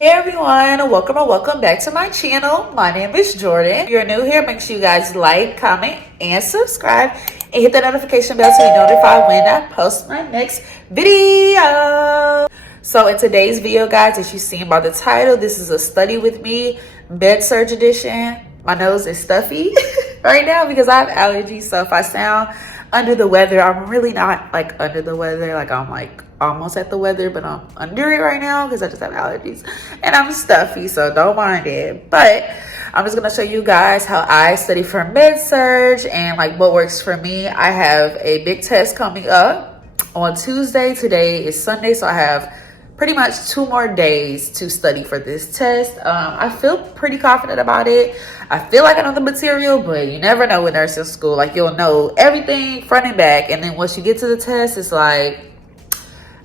Hey everyone, welcome or welcome back to my channel. My name is Jordan. If you're new here, make sure you guys like, comment, and subscribe. And hit the notification bell to be notified when I post my next video. So in today's video, guys, as you seen by the title, this is a study with me, Medsurg edition. My nose is stuffy right now because I have allergies. So if I sound under the weather, I'm really not like under the weather. Like I'm like almost at the weather, but I'm under it right now because I just have allergies and I'm stuffy, so don't mind it. But I'm just gonna show you guys how I study for Medsurg and like what works for me. I have a big test coming up on Tuesday. Today is Sunday, so I have pretty much 2 more days to study for this test. I feel pretty confident about it. I feel like I know the material, but you never know with nursing school. Like you'll know everything front and back, and then once you get to the test, it's like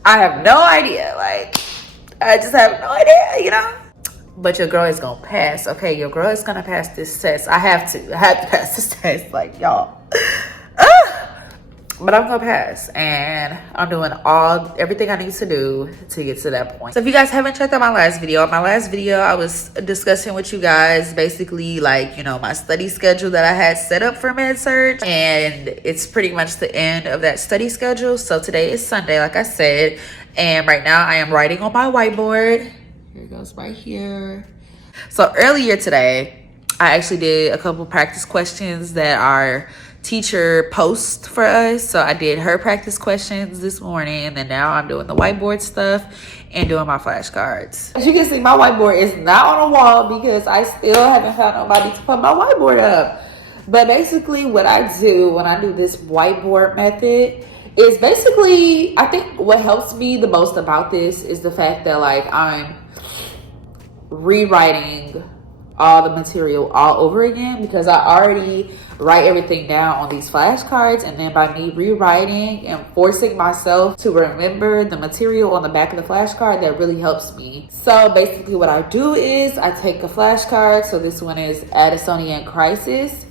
I have no idea. Like, I just have no idea, you know? But your girl is gonna pass, okay? Your girl is gonna pass this test. I have to pass this test, like, y'all. But I'm gonna pass, and I'm doing everything I need to do to get to that point. So if you guys haven't checked out my last video, I was discussing with you guys basically like, you know, my study schedule that I had set up for Medsurg, and it's pretty much the end of that study schedule. So today is Sunday, like I said, and right now I am writing on my whiteboard. Here it goes right here. So earlier today, I actually did a couple practice questions that our teacher post for us. So I did her practice questions this morning, and then now I'm doing the whiteboard stuff and doing my flashcards. As you can see, my whiteboard is not on a wall because I still haven't found nobody to put my whiteboard up. But basically what I do when I do this whiteboard method is basically, I think what helps me the most about this is the fact that like I'm rewriting all the material all over again, because I already write everything down on these flashcards, and then by me rewriting and forcing myself to remember the material on the back of the flashcard, that really helps me. So basically what I do is I take a flashcard, so this one is Addisonian crisis,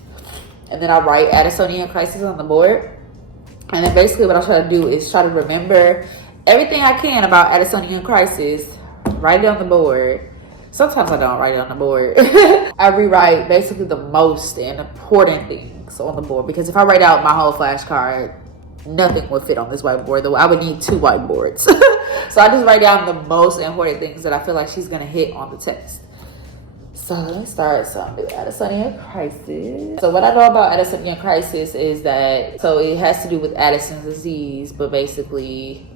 and then I write Addisonian crisis on the board, and then basically what I try to do is try to remember everything I can about Addisonian crisis, write it on the board. Sometimes I don't write it on the board. I rewrite basically the most and important things on the board, because if I write out my whole flashcard, nothing would fit on this whiteboard, though I would need 2 whiteboards. So I just write down the most important things that I feel like she's gonna hit on the test. So let me start. So I'm doing Addisonian crisis. So what I know about Addisonian crisis is that, so it has to do with Addison's disease, but basically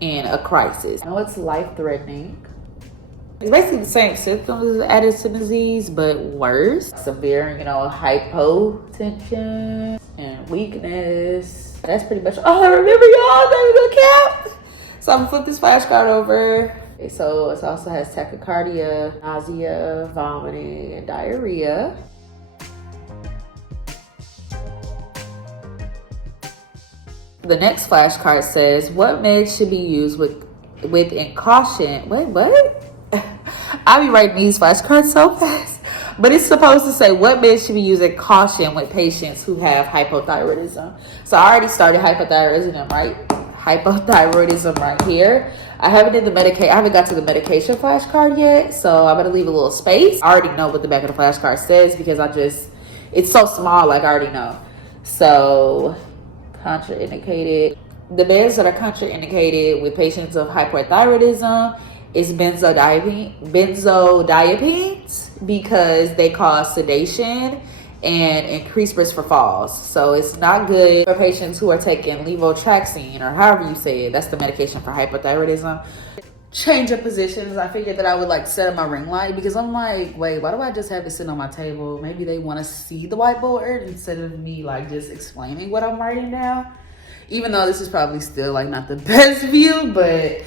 in a crisis. I know it's life-threatening. It's basically the same symptoms as Addison's disease, but worse. Severe, you know, hypotension and weakness. That's pretty much all I remember, y'all. There we go, cap. So I'm gonna flip this flashcard over. Okay, so it also has tachycardia, nausea, vomiting, and diarrhea. The next flashcard says, what meds should be used with in caution? Wait, what? I be writing these flashcards so fast. But it's supposed to say what meds should be used in caution with patients who have hypothyroidism. So I already started hypothyroidism right here. I haven't got to the medication flashcard yet, so I'm gonna leave a little space. I already know what the back of the flashcard says because it's so small, like I already know. So contraindicated. The meds that are contraindicated with patients of hypothyroidism is benzodiazepines because they cause sedation and increased risk for falls. So it's not good for patients who are taking levotiraxine, or however you say it. That's the medication for hypothyroidism. Change of positions. I figured that I would like set up my ring light, because I'm like, wait, why do I just have it sitting on my table? Maybe they want to see the whiteboard instead of me like just explaining what I'm writing down. Even though this is probably still like not the best view, but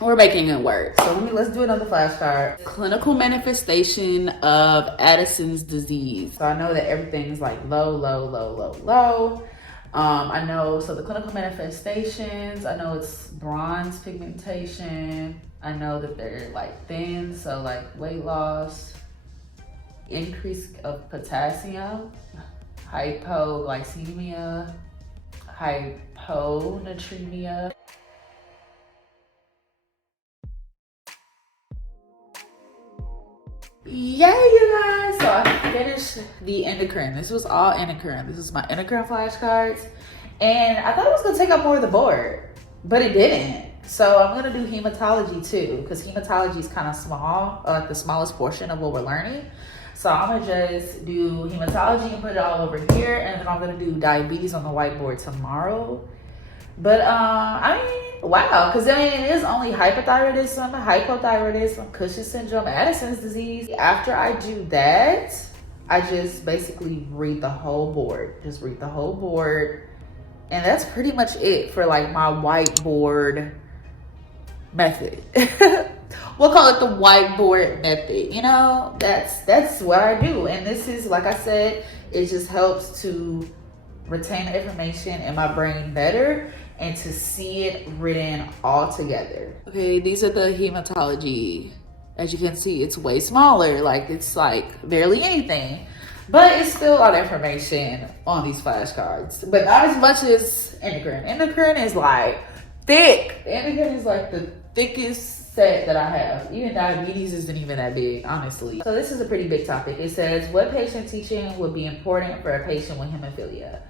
we're making it work. So let's do another flashcard. Clinical manifestation of Addison's disease. So I know that everything's like low, low, low, low, low. I know, so the clinical manifestations, I know it's bronze pigmentation. I know that they're like thin, so like weight loss, increase of potassium, hypoglycemia, hyponatremia. Yeah, you guys. So I finished the endocrine. This was all endocrine. This is my endocrine flashcards. And I thought it was going to take up more of the board, but it didn't. So I'm going to do hematology too, because hematology is kind of small, like the smallest portion of what we're learning. So I'm going to just do hematology and put it all over here. And then I'm going to do diabetes on the whiteboard tomorrow. But I mean, wow, because I mean, it is only hypothyroidism, hypothyroidism, Cushing's syndrome, Addison's disease. After I do that, I just basically read the whole board. Just read the whole board. And that's pretty much it for like my whiteboard method. We'll call it the whiteboard method. You know, that's what I do. And this is, like I said, it just helps to retain the information in my brain better and to see it written all together. Okay, these are the hematology. As you can see, it's way smaller. Like, it's like barely anything. But it's still a lot of information on these flashcards. But not as much as endocrine. Endocrine is like thick. Endocrine is like the thickest set that I have. Even diabetes isn't even that big, honestly. So this is a pretty big topic. It says, what patient teaching would be important for a patient with hemophilia?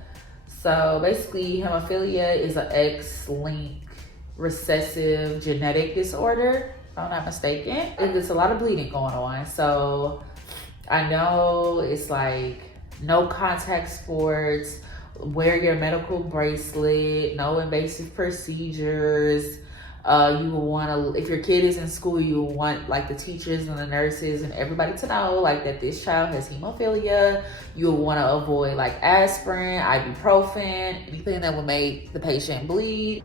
So basically, hemophilia is an X-linked recessive genetic disorder, if I'm not mistaken. There's a lot of bleeding going on. So I know it's like no contact sports, wear your medical bracelet, no invasive procedures. You will want to, if your kid is in school, you will want like the teachers and the nurses and everybody to know like that this child has hemophilia. You'll want to avoid like aspirin, ibuprofen, anything that will make the patient bleed.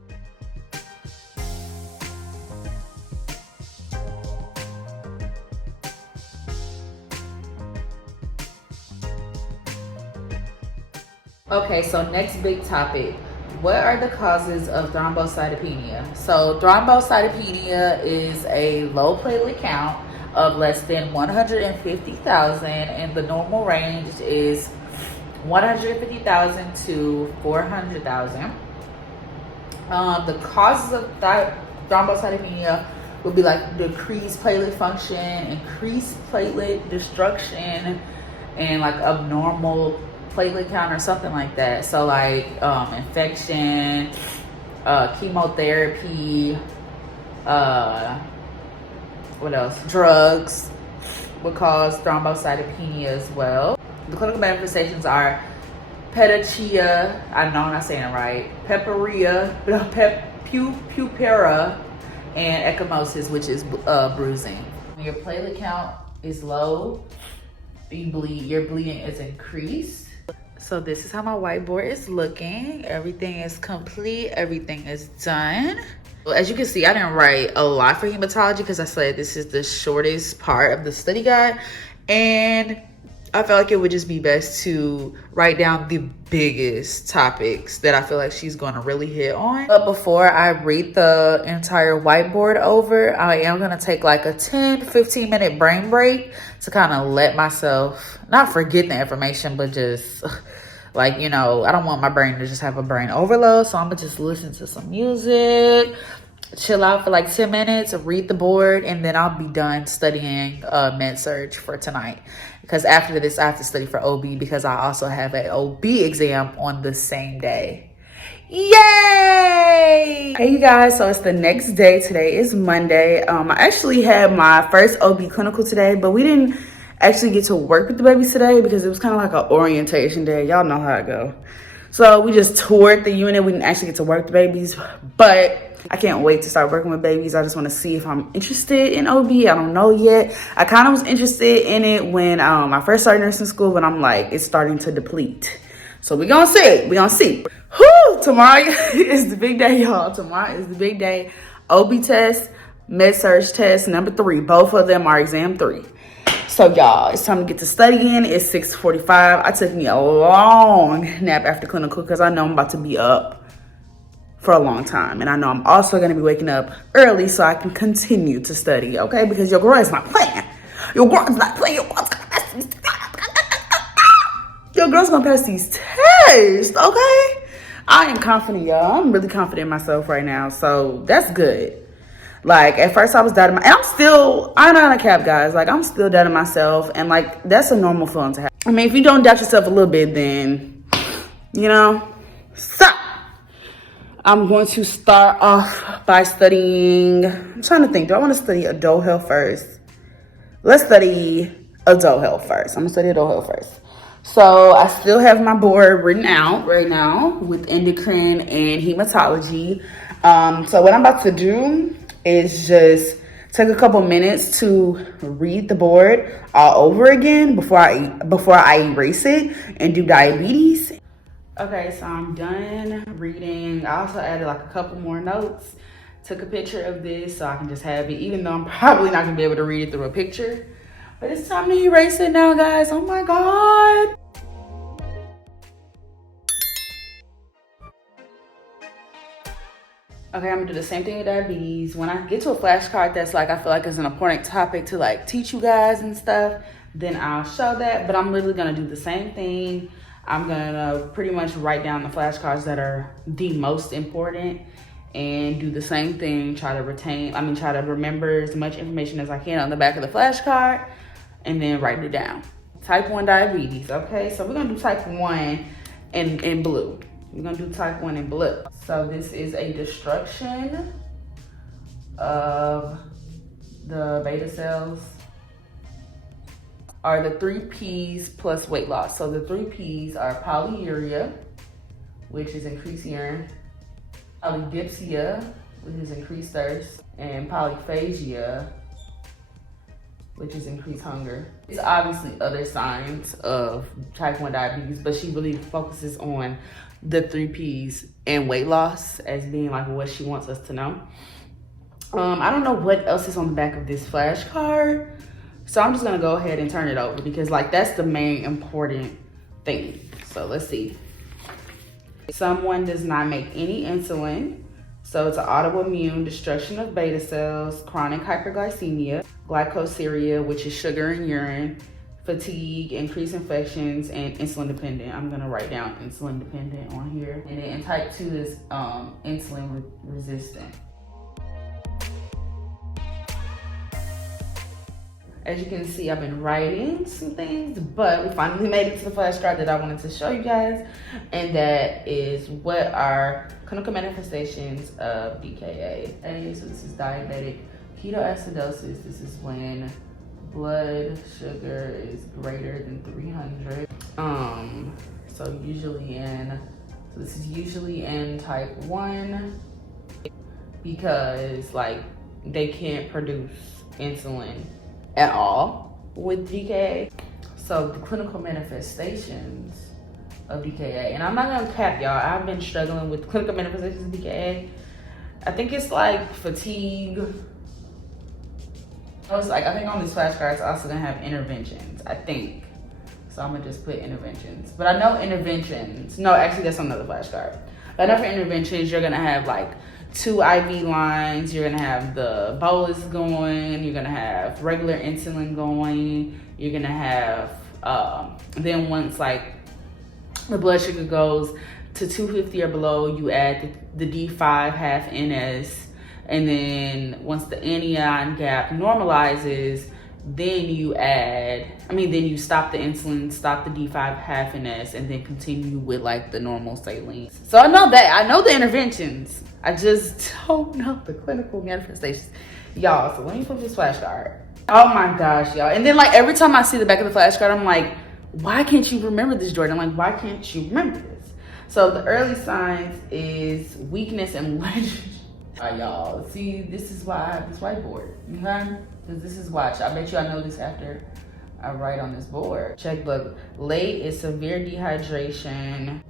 Okay, so next big topic. What are the causes of thrombocytopenia? So thrombocytopenia is a low platelet count of less than 150,000, and the normal range is 150,000 to 400,000. The causes of thrombocytopenia would be like decreased platelet function, increased platelet destruction, and like abnormal platelet count or something like that. So like infection, chemotherapy, what else? Drugs would cause thrombocytopenia as well. The clinical manifestations are petechia, I know I'm not saying it right, purpura, and ecchymosis, which is bruising. When your platelet count is low, your bleeding is increased. So this is how my whiteboard is looking. Everything is complete. Everything is done. Well, as you can see, I didn't write a lot for hematology because I said this is the shortest part of the study guide. And I felt like it would just be best to write down the biggest topics that I feel like she's going to really hit on. But before I read the entire whiteboard over, I am going to take like a 10-15 minute brain break to kind of let myself not forget the information, but just like, you know, I don't want my brain to just have a brain overload. So I'm going to just listen to some music, chill out for like 10 minutes, read the board, and then I'll be done studying Medsurg for tonight. Because after this, I have to study for OB because I also have an OB exam on the same day. Yay! Hey you guys, so it's the next day. Today is Monday. I actually had my first OB clinical today, but we didn't actually get to work with the babies today because it was kind of like an orientation day. Y'all know how it go. So we just toured the unit. We didn't actually get to work with the babies, but I can't wait to start working with babies. I just want to see if I'm interested in OB. I don't know yet. I kind of was interested in it when I first started nursing school, but I'm like, it's starting to deplete. So we're going to see. We're going to see. Whew, tomorrow is the big day, y'all. Tomorrow is the big day. OB test, Medsurg test, number 3. Both of them are exam 3. So y'all, it's time to get to studying. It's 6:45. I took me a long nap after clinical because I know I'm about to be up for a long time. And I know I'm also going to be waking up early so I can continue to study, okay? Because your girl is not playing. Your girl's not playing. Your girl's going to pass these tests, okay? I am confident, y'all. I'm really confident in myself right now. So that's good. Like, at first I was doubting and I'm not a cap, guys. Like, I'm still doubting myself. And, like, that's a normal feeling to have. I mean, if you don't doubt yourself a little bit, then, you know, stop. I'm going to start off by studying. I'm trying to think. Do I want to study adult health first? Let's study adult health first. I'm going to study adult health first. So I still have my board written out right now with endocrine and hematology. So what I'm about to do is just take a couple minutes to read the board all over again before I erase it and do diabetes. Okay, so I'm done reading. I also added like a couple more notes. Took a picture of this so I can just have it, even though I'm probably not gonna be able to read it through a picture. But it's time to erase it now, guys. Oh my God. Okay, I'm gonna do the same thing with diabetes. When I get to a flashcard that's like, I feel like it's an important topic to like teach you guys and stuff, then I'll show that. But I'm literally gonna do the same thing. I'm gonna pretty much write down the flashcards that are the most important and do the same thing. Try to remember as much information as I can on the back of the flashcard and then write it down. Type 1 diabetes, okay? So we're gonna do type 1 in blue. We're gonna do type 1 in blue. So this is a destruction of the beta cells, are the 3 P's plus weight loss. So the 3 P's are polyuria, which is increased urine, polydipsia, which is increased thirst, and polyphagia, which is increased hunger. It's obviously other signs of type 1 diabetes, but she really focuses on the 3 P's and weight loss as being like what she wants us to know. I don't know what else is on the back of this flashcard. So I'm just gonna go ahead and turn it over because like that's the main important thing. So let's see. Someone does not make any insulin. So it's an autoimmune destruction of beta cells, chronic hyperglycemia, glycosuria, which is sugar in urine, fatigue, increased infections, and insulin dependent. I'm gonna write down insulin dependent on here. And then type 2 is insulin resistant. As you can see, I've been writing some things, but we finally made it to the flashcard that I wanted to show you guys. And that is what are clinical manifestations of DKA. So this is diabetic ketoacidosis. This is when blood sugar is greater than 300. So this is usually in type 1 because like they can't produce insulin at all with DKA. So the clinical manifestations of DKA, and I'm not gonna cap y'all, I've been struggling with clinical manifestations of DKA. I think it's like fatigue. I think on these flashcards it's also gonna have interventions, I think. So I'm gonna just put interventions. But I know interventions, no, actually that's on another flashcard. But I know for interventions, you're gonna have like 2 IV lines, you're gonna have the bolus going, you're gonna have regular insulin going, you're gonna have, then once like the blood sugar goes to 250 or below, you add the D5 half NS, and then once the anion gap normalizes, then you stop the insulin, stop the D5 half NS, and then continue with like the normal saline. So I know the interventions. I just don't know the clinical manifestations. Y'all, so let me put this flashcard. Oh my gosh, y'all. And then like every time I see the back of the flashcard, I'm like, why can't you remember this, Jordan? I'm like, why can't you remember this? So the early signs is weakness and lethargy. Y'all, see, this is why I have this whiteboard, okay? Because this is watch. I bet you I know this after I write on this board. Checkbook. Late is severe dehydration,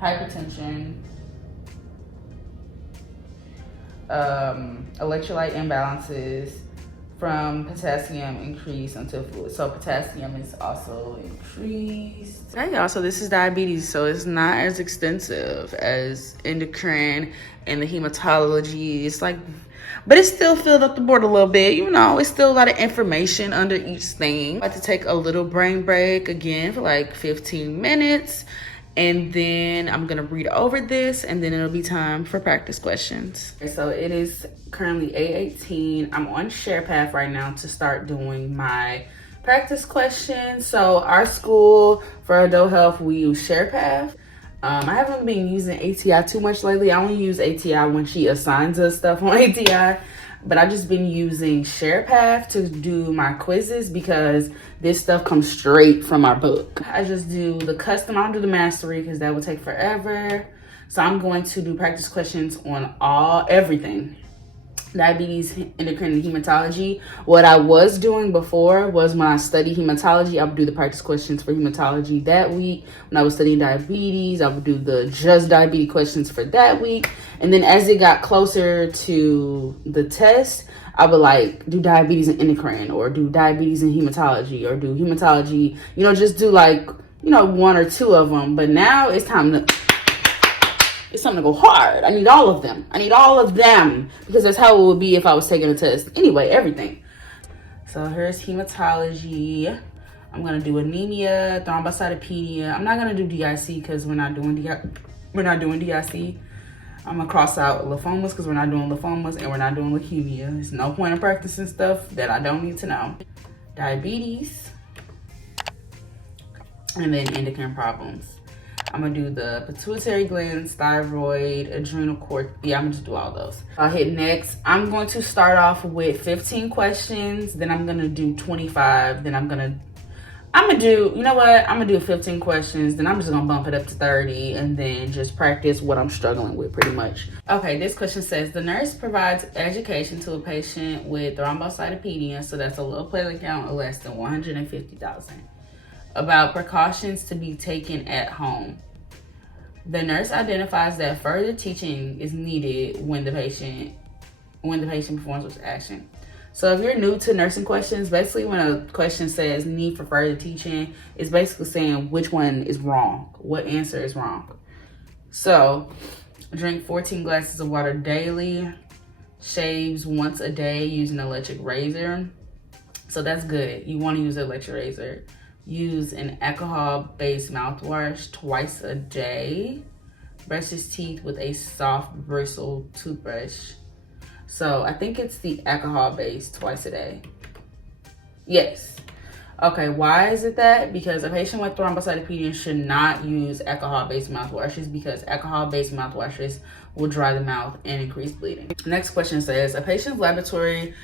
hypertension, electrolyte imbalances from potassium increase until fluid. So potassium is also increased. Hey y'all, so this is diabetes. So it's not as extensive as endocrine and the hematology. It's like, but it still filled up the board a little bit. You know, it's still a lot of information under each thing. I had to take a little brain break again for like 15 minutes. and then I'm gonna read over this, and then it'll be time for practice questions. Okay, so it is currently 8:18. I'm on SharePath right now to start doing my practice questions. So our school for adult health, we use SharePath. I haven't been using ATI too much lately. I only use ATI when she assigns us stuff on ATI. But I've just been using SharePath to do my quizzes because this stuff comes straight from our book. I just do the custom, I don't do the mastery because that would take forever. So I'm going to do practice questions on everything. Diabetes, endocrine, and hematology. What I was doing before was when I studied hematology, I would do the practice questions for hematology that week. When I was studying diabetes, I would do the just diabetes questions for that week. And then as it got closer to the test, I would like do diabetes and endocrine, or do diabetes and hematology, or do hematology, you know, just do like, you know, one or two of them. But now it's time to go hard. I need all of them. I need all of them because that's how it would be if I was taking a test. Anyway, everything. So here's hematology. I'm gonna do anemia, thrombocytopenia. I'm not gonna do DIC because we're not doing DIC. I'm gonna cross out lymphomas because we're not doing lymphomas, and we're not doing leukemia. There's no point in practicing stuff that I don't need to know. Diabetes, and then endocrine problems. I'm gonna do the pituitary glands, thyroid, adrenal cortex. Yeah, I'm gonna just do all those. I'll hit next. I'm going to start off with 15 questions. Then I'm gonna do 25. Then I'm gonna do, you know what? I'm gonna do 15 questions. Then I'm just gonna bump it up to 30 and then just practice what I'm struggling with pretty much. Okay, this question says, the nurse provides education to a patient with thrombocytopenia, so that's a low platelet count of less than 150,000. About precautions to be taken at home. The nurse identifies that further teaching is needed when the patient performs this action. So if you're new to nursing questions, basically when a question says need for further teaching, it's basically saying which one is wrong, what answer is wrong. So drink 14 glasses of water daily, shaves once a day using an electric razor. So that's good. You want to use an electric razor. Use an alcohol-based mouthwash twice a day. Brush his teeth with a soft bristle toothbrush. So I think it's the alcohol-based twice a day. Yes. Okay, why is it that? Because a patient with thrombocytopenia should not use alcohol-based mouthwashes because alcohol-based mouthwashes will dry the mouth and increase bleeding. Next question says, a patient's laboratory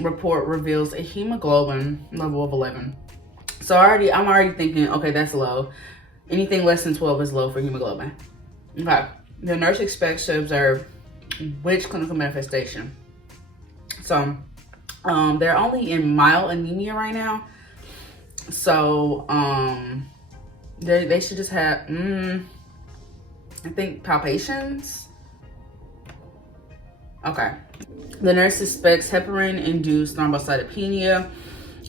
report reveals a hemoglobin level of 11. So I'm already thinking, okay, that's low. Anything less than 12 is low for hemoglobin. Okay. The nurse expects to observe which clinical manifestation. So they're only in mild anemia right now. So they should just have I think palpitations. Okay. The nurse suspects heparin-induced thrombocytopenia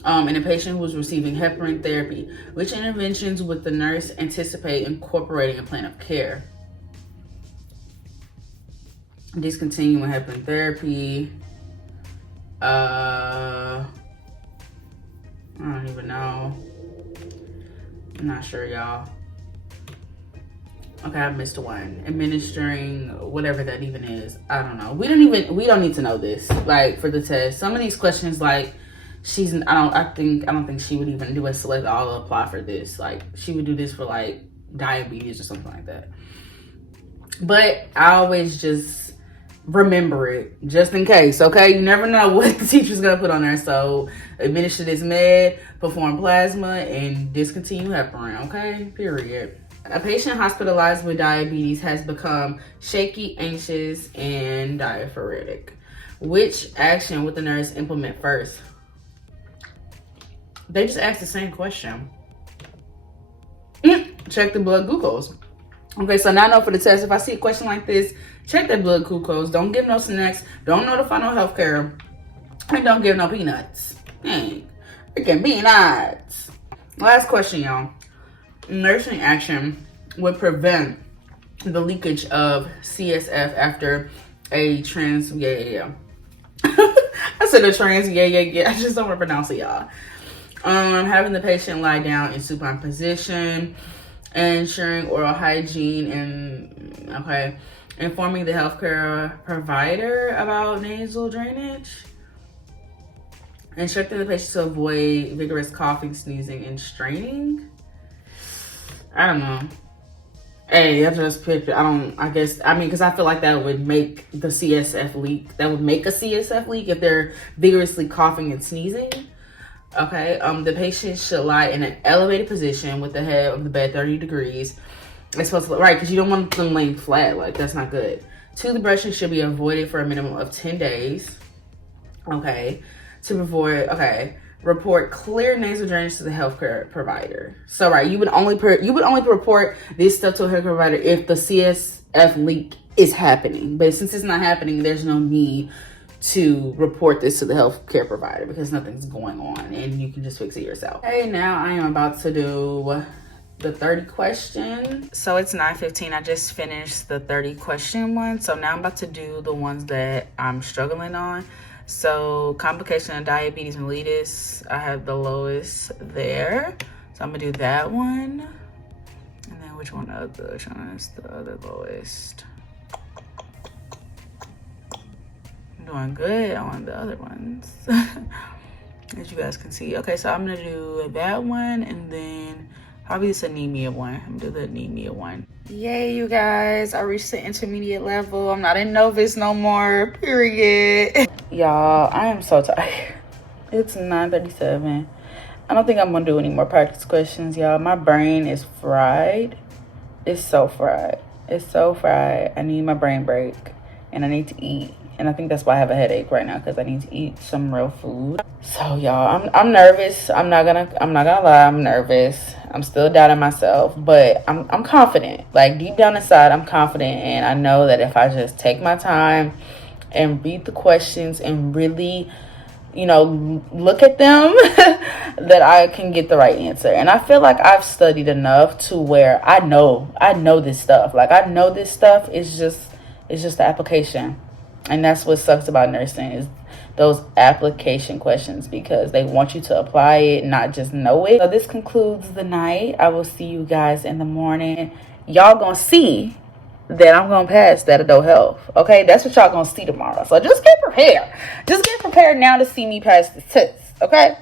in a patient who is receiving heparin therapy. Which interventions would the nurse anticipate incorporating a plan of care? Discontinuing heparin therapy. I don't even know. I'm not sure, y'all. Okay, I missed one. Administering whatever that even is. I don't know. We don't need to know this. Like for the test. Some of these questions, like I don't think she would even do a select all apply for this. Like she would do this for like diabetes or something like that. But I always just remember it just in case, okay? You never know what the teacher's gonna put on there. So administer this med, perform plasma, and discontinue heparin, okay? Period. A patient hospitalized with diabetes has become shaky, anxious, and diaphoretic. Which action would the nurse implement first? They just asked the same question. Check the blood glucose. Okay, so now I know for the test, if I see a question like this, check their blood glucose. Don't give no snacks. Don't notify no healthcare. And don't give no peanuts. Dang. Freaking peanuts. Last question, y'all. Nursing action would prevent the leakage of CSF after a I said a I just don't want to pronounce it, y'all. Having the patient lie down in supine position, ensuring oral hygiene, and informing the healthcare provider about nasal drainage, instructing the patient to avoid vigorous coughing, sneezing, and straining. I don't know. Hey, I just picked it. Because I feel like that would make the CSF leak. That would make a CSF leak if they're vigorously coughing and sneezing. Okay, the patient should lie in an elevated position with the head of the bed 30 degrees. It's supposed to look right, because you don't want them laying flat. Like, that's not good. Toothbrushing should be avoided for a minimum of 10 days. Okay, to avoid, report clear nasal drainage to the healthcare provider. So, right, you would only report this stuff to a healthcare provider if the CSF leak is happening. But since it's not happening, there's no need to report this to the healthcare provider because nothing's going on and you can just fix it yourself. Okay, now I am about to do the 30 question. So it's 9:15. I just finished the 30 question one. So now I'm about to do the ones that I'm struggling on. So complication of diabetes mellitus, I have the lowest there. So I'm gonna do that one. And then which one is the other lowest? I'm doing good on the other ones. As you guys can see. Okay, so I'm gonna do that one and then probably this anemia one. I'm gonna do the anemia one. Yay, you guys, I reached the intermediate level. I'm not in novice no more, period. Y'all, I am so tired. It's 9:37. I don't think I'm gonna do any more practice questions, y'all. My brain is fried. It's so fried. It's so fried. I need my brain break and I need to eat. And I think that's why I have a headache right now, because I need to eat some real food. So y'all, I'm nervous. I'm not gonna lie, I'm nervous. I'm still doubting myself, but I'm confident. Like deep down inside, I'm confident, and I know that if I just take my time and read the questions and really, look at them, that I can get the right answer. And I feel like I've studied enough to where I know this stuff. Like I know this stuff is just the application. And that's what sucks about nursing, is those application questions, because they want you to apply it, not just know it. So this concludes the night. I will see you guys in the morning. Y'all gonna see that I'm gonna pass that adult health. Okay, that's what y'all gonna see tomorrow. So just get prepared. Just get prepared now to see me pass the test. Okay,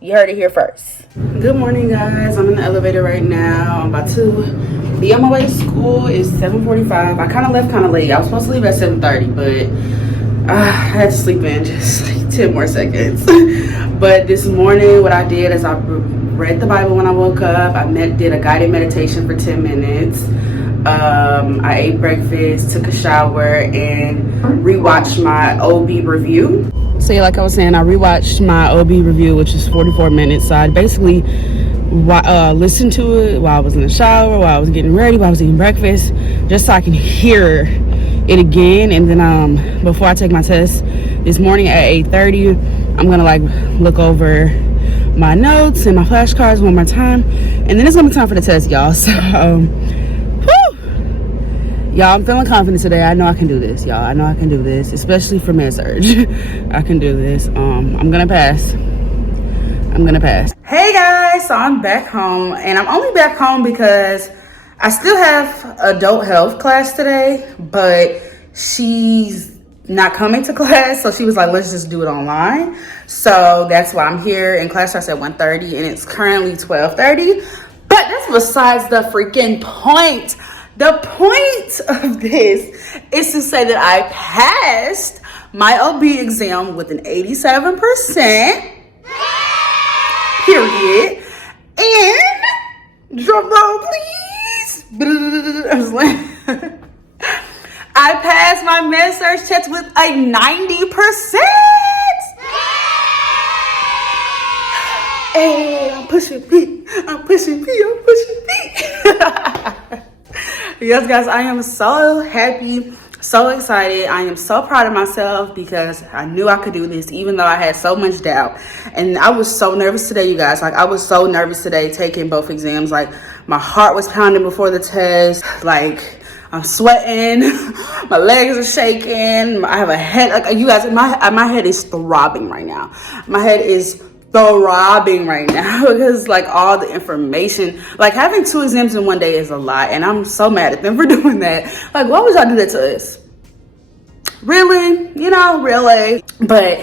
you heard it here first. Good morning, guys. I'm in the elevator right now. I'm about to be on my way to school. It's 7:45. I kind of left kind of late. I was supposed to leave at 7:30, but I had to sleep in just like 10 more seconds. But this morning, what I did is I read the Bible when I woke up. I did a guided meditation for 10 minutes. I ate breakfast, took a shower, and rewatched my OB review. So like I was saying, I rewatched my OB review, which is 44 minutes. So I basically listened to it while I was in the shower, while I was getting ready, while I was eating breakfast, just so I can hear it again. And then before I take my test this morning at 8:30, I'm gonna look over my notes and my flashcards one more time, and then it's gonna be time for the test, y'all. So y'all, I'm feeling confident today. I know I can do this, y'all. I know I can do this, especially for Medsurg. I can do this. I'm gonna pass. Hey guys, so I'm back home, and I'm only back home because I still have adult health class today, but she's not coming to class, so she was like, let's just do it online. So that's why I'm here, and class starts at 1:30 and it's currently 12:30. But that's besides the freaking point. The point of this is to say that I passed my OB exam with an 87%. Period. And drum roll, please. I was like, I passed my Medsurg test with a 90%. Hey, I'm pushing P. Yes, guys, I am so happy, so excited. I am so proud of myself because I knew I could do this, even though I had so much doubt. And I was so nervous today, you guys. I was so nervous today taking both exams. My heart was pounding before the test. I'm sweating. My legs are shaking. I have a head. You guys, my head is throbbing right now. My head is throbbing right now because like all the information, like having 2 exams in one day is a lot, and I'm so mad at them for doing that. Like, why would y'all do that to us? Really? You know, really? But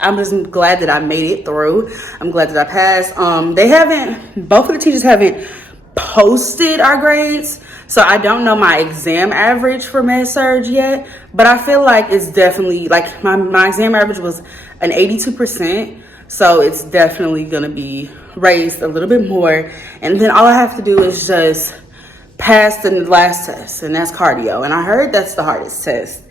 I'm just glad that I made it through. I'm glad that I passed. Both of the teachers haven't posted our grades, so I don't know my exam average for Medsurg yet, but I feel like it's definitely, like my exam average was an 82%, so it's definitely gonna be raised a little bit more, and then all I have to do is just pass the last test, and that's cardio, and I heard that's the hardest test.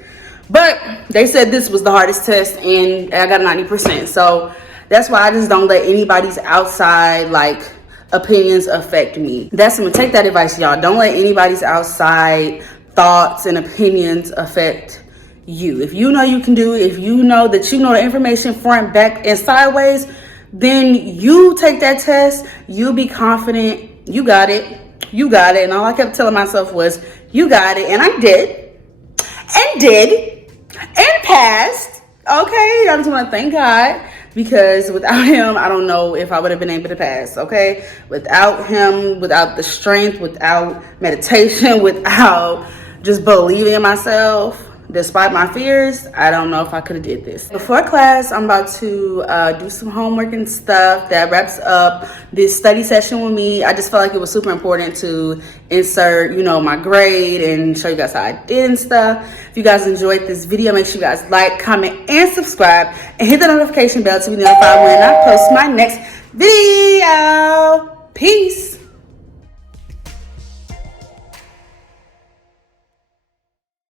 But they said this was the hardest test, and I got 90%. So that's why I just don't let anybody's outside like opinions affect me. I'm gonna take that advice, y'all. Don't let anybody's outside thoughts and opinions affect you. If you know you can do it, if you know that you know the information front, back, and sideways, then you take that test. You be confident. You got it. You got it. And all I kept telling myself was, you got it. And I did. And passed. Okay, I just want to thank God, because without him, I don't know if I would have been able to pass. Okay, without him, without the strength, without meditation, without just believing in myself despite my fears, I don't know if I could have did this. Before class, I'm about to do some homework and stuff. That wraps up this study session with me. I just felt like it was super important to insert, you know, my grade and show you guys how I did and stuff. If you guys enjoyed this video, make sure you guys like, comment, and subscribe, and hit the notification bell to be notified when I post my next video. Peace.